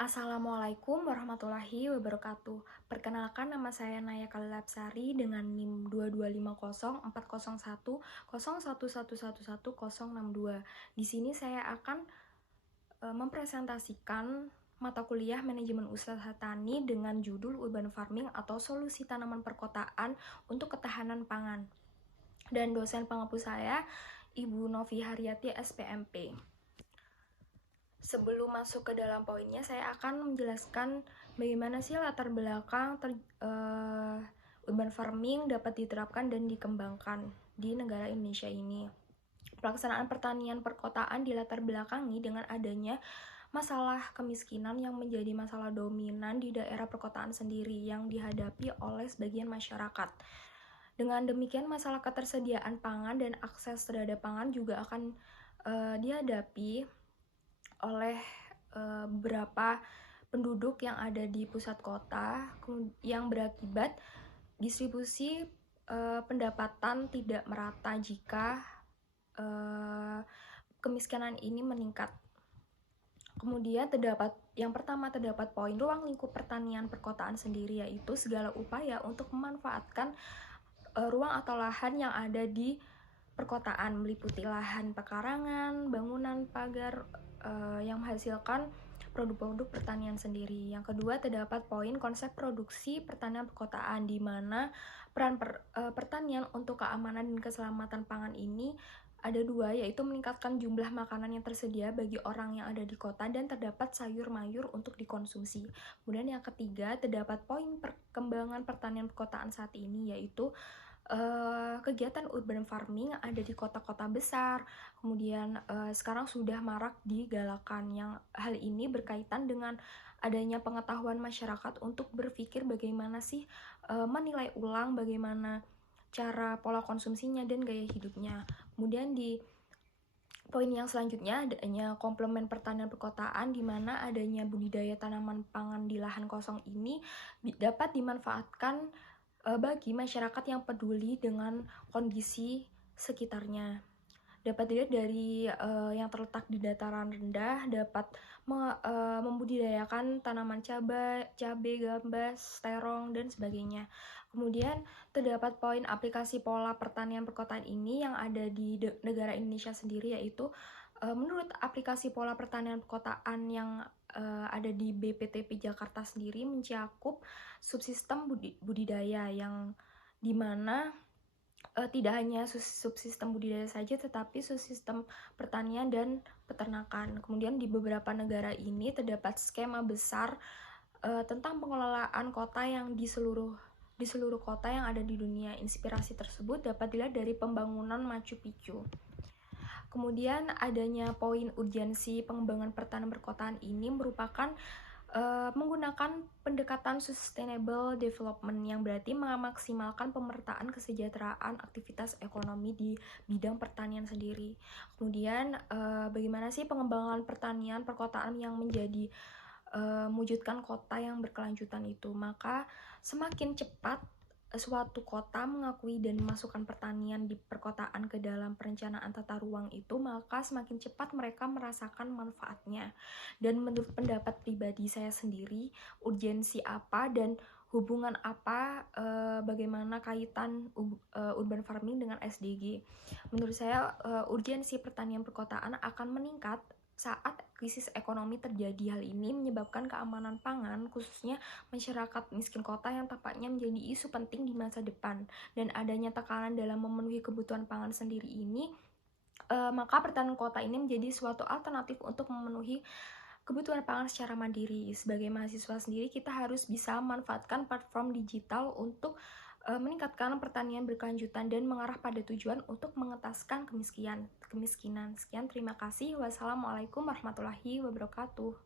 Assalamualaikum warahmatullahi wabarakatuh. Perkenalkan, nama saya Naya Kalilapsari dengan NIM 2250404111111062. Di sini saya akan mempresentasikan mata kuliah Manajemen Usaha Tani dengan judul Urban Farming atau Solusi Tanaman Perkotaan untuk Ketahanan Pangan. Dan dosen pengampu saya Ibu Novi Haryati SPMP. Sebelum masuk ke dalam poinnya, saya akan menjelaskan bagaimana sih latar belakang urban farming dapat diterapkan dan dikembangkan di negara Indonesia ini. Pelaksanaan pertanian perkotaan dilatar belakangi dengan adanya masalah kemiskinan yang menjadi masalah dominan di daerah perkotaan sendiri yang dihadapi oleh sebagian masyarakat. Dengan demikian, masalah ketersediaan pangan dan akses terhadap pangan juga akan dihadapi oleh beberapa penduduk yang ada di pusat kota yang berakibat distribusi pendapatan tidak merata jika kemiskinan ini meningkat. Kemudian yang pertama terdapat poin ruang lingkup pertanian perkotaan sendiri, yaitu segala upaya untuk memanfaatkan ruang atau lahan yang ada di perkotaan, meliputi lahan pekarangan, bangunan, pagar yang menghasilkan produk-produk pertanian sendiri. Yang kedua, terdapat poin konsep produksi pertanian perkotaan, di mana peran pertanian untuk keamanan dan keselamatan pangan ini ada dua, yaitu meningkatkan jumlah makanan yang tersedia bagi orang yang ada di kota dan terdapat sayur mayur untuk dikonsumsi. Kemudian yang ketiga, terdapat poin perkembangan pertanian perkotaan saat ini, yaitu kegiatan urban farming ada di kota-kota besar, kemudian sekarang sudah marak digalakan. Yang hal ini berkaitan dengan adanya pengetahuan masyarakat untuk berpikir bagaimana sih menilai ulang bagaimana cara pola konsumsinya dan gaya hidupnya. Kemudian di poin yang selanjutnya adanya komplement pertanian perkotaan, di mana adanya budidaya tanaman pangan di lahan kosong ini dapat dimanfaatkan bagi masyarakat yang peduli dengan kondisi sekitarnya. Dapat dilihat dari yang terletak di dataran rendah dapat membudidayakan tanaman cabai, gambas, terong, dan sebagainya. Kemudian terdapat poin aplikasi pola pertanian perkotaan ini yang ada di negara Indonesia sendiri, yaitu menurut aplikasi pola pertanian perkotaan yang ada di BPTP Jakarta sendiri mencakup subsistem budidaya, yang dimana tidak hanya subsistem budidaya saja, tetapi subsistem pertanian dan peternakan. Kemudian di beberapa negara ini terdapat skema besar tentang pengelolaan kota yang di seluruh kota yang ada di dunia. Inspirasi tersebut dapat dilihat dari pembangunan Machu Picchu. Kemudian adanya poin urgensi pengembangan pertanian perkotaan ini merupakan menggunakan pendekatan sustainable development, yang berarti memaksimalkan pemerataan kesejahteraan aktivitas ekonomi di bidang pertanian sendiri. Kemudian bagaimana sih pengembangan pertanian perkotaan yang menjadi mewujudkan kota yang berkelanjutan itu? Maka semakin cepat suatu kota mengakui dan memasukkan pertanian di perkotaan ke dalam perencanaan tata ruang itu, maka semakin cepat mereka merasakan manfaatnya. Dan menurut pendapat pribadi saya sendiri, urgensi apa dan hubungan apa, bagaimana kaitan urban farming dengan SDG? Menurut saya urgensi pertanian perkotaan akan meningkat saat krisis ekonomi terjadi. Hal ini menyebabkan keamanan pangan, khususnya masyarakat miskin kota, yang tampaknya menjadi isu penting di masa depan. Dan adanya tekanan dalam memenuhi kebutuhan pangan sendiri ini, maka pertanian kota ini menjadi suatu alternatif untuk memenuhi kebutuhan pangan secara mandiri. Sebagai mahasiswa sendiri, kita harus bisa memanfaatkan platform digital untuk meningkatkan pertanian berkelanjutan dan mengarah pada tujuan untuk mengentaskan kemiskinan. Sekian, terima kasih. Wassalamualaikum warahmatullahi wabarakatuh.